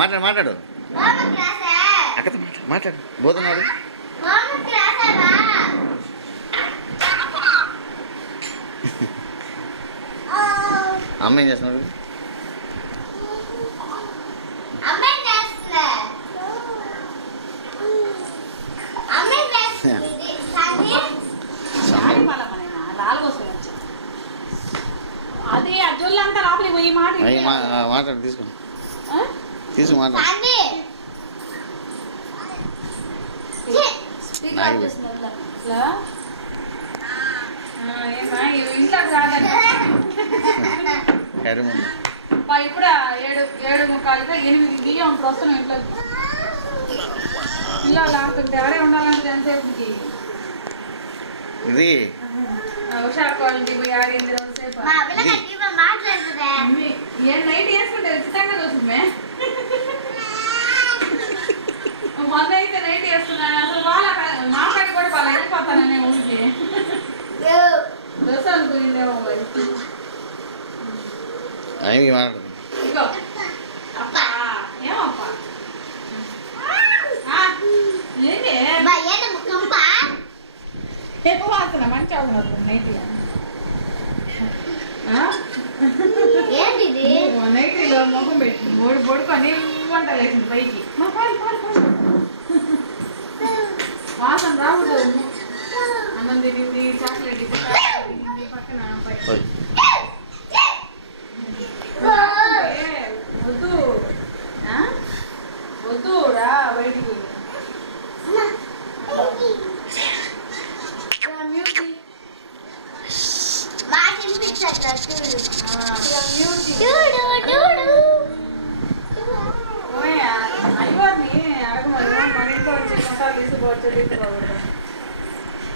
మాట్లాడు మాట్లాడు అక్కతో మాట్లాడు పోతున్నాడు అమ్మ ఏం చేస్తున్నాడు అదే అజ్జోళ్ళంతా లోపలికి పోయి మాట్లాడు తీసుకో తీసుకో మాట్లాడు ఇంట్లోకి రాదండి ఇప్పుడు 7:45 8 బియ్యం ఇప్పుడు వస్తున్నాం ఇంట్లోకి పిల్లలు ఆడుతుంటే ఎవరే ఉండాలంటే ఎంతసేపుకి ఇది హుషారుకోవాలంటే పోయి ఆడింది రోజుసేపు నైట్ వేసుకుంటే ఖచ్చితంగా చూసిందే మొన్న అయితే నైట్ వేస్తున్నా అసలు వాళ్ళ మాట్లాడి కూడా వాళ్ళ వెళ్ళిపోతాననే ఊరికి డ్రెస్ అనుకునిందేమో ఇగో అప్ప ఏమప్పా ఎక్కువ వాసన మంచిగా నైట్ నైట్లో మొహం పెట్టింది బొడుకొని వంటలు వేసింది పైకి వాసన రాకూడదు అన్నం తిరిగింది చాక్లెట్ తిరిగింది పక్కన వద్దు వద్దు రా బయటికి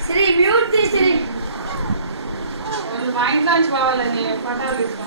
శ్రీ మ్యూట్ తీసి మా ఇంట్లోంచి కావాలని పటాలు తీసుకో